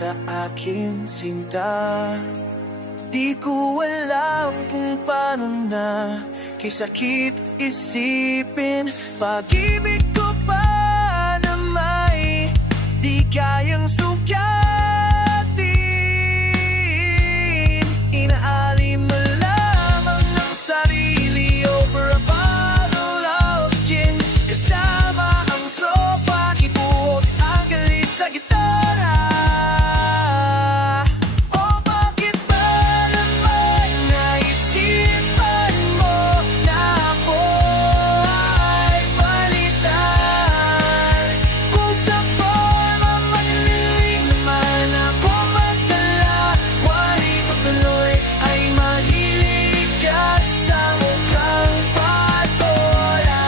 sa akin sinta. Di ko alam kung paano na kisakit isipin. Pag-ibig ko pa na may di kayang sukatin. Inaalim mo lamang ang sarili over a bottle of gin. Kasama ang tropa, ibuhos ang galit sa gitara. O bakit ba naman naisipan mo na ako ay palitan? Kung sa forma maniling naman ako magdala, wari ko tuloy ay mahilig ka sa mukhang patola.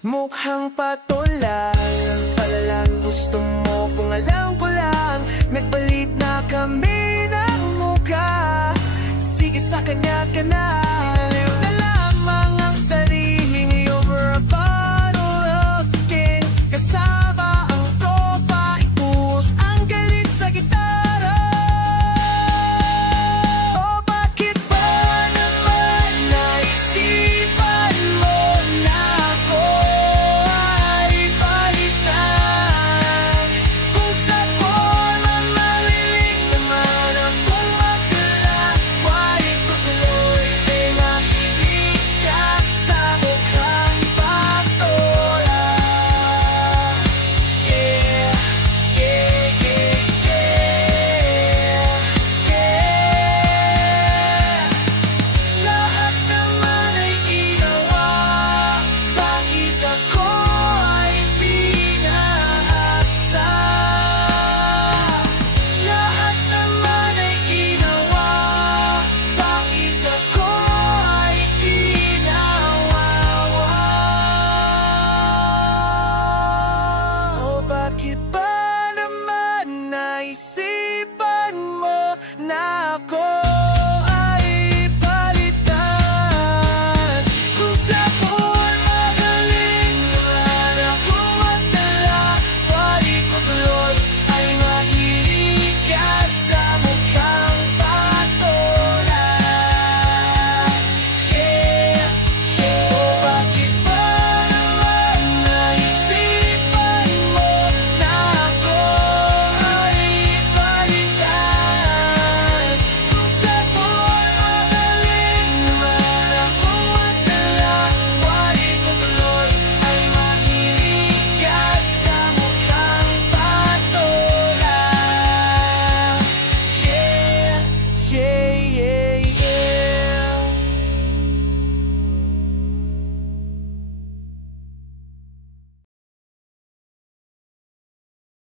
Mukhang patola lang pala lang gusto mo. Kung alam ko lang, nagpalit na kami ng mukha. Sige sa kanya ka na. Inaliw na lamang ang sariling over a bottle of gin. Kasama ang tropa, ipuhos ang galit sa gitara. O bakit ba naman naisipan mo na ako ay palitan? Kung sa forma malilig naman akong magdala, wari ko tuloy ay mahilig ka sa mukhang patola. Yeah, yeah, yeah, yeah, yeah. Lahat naman ay ginawa, bakit ako ay pinaasa? Lahat naman ay ginawa, bakit ako ay ginawawa? O bakit ba naman naisipan mo na ako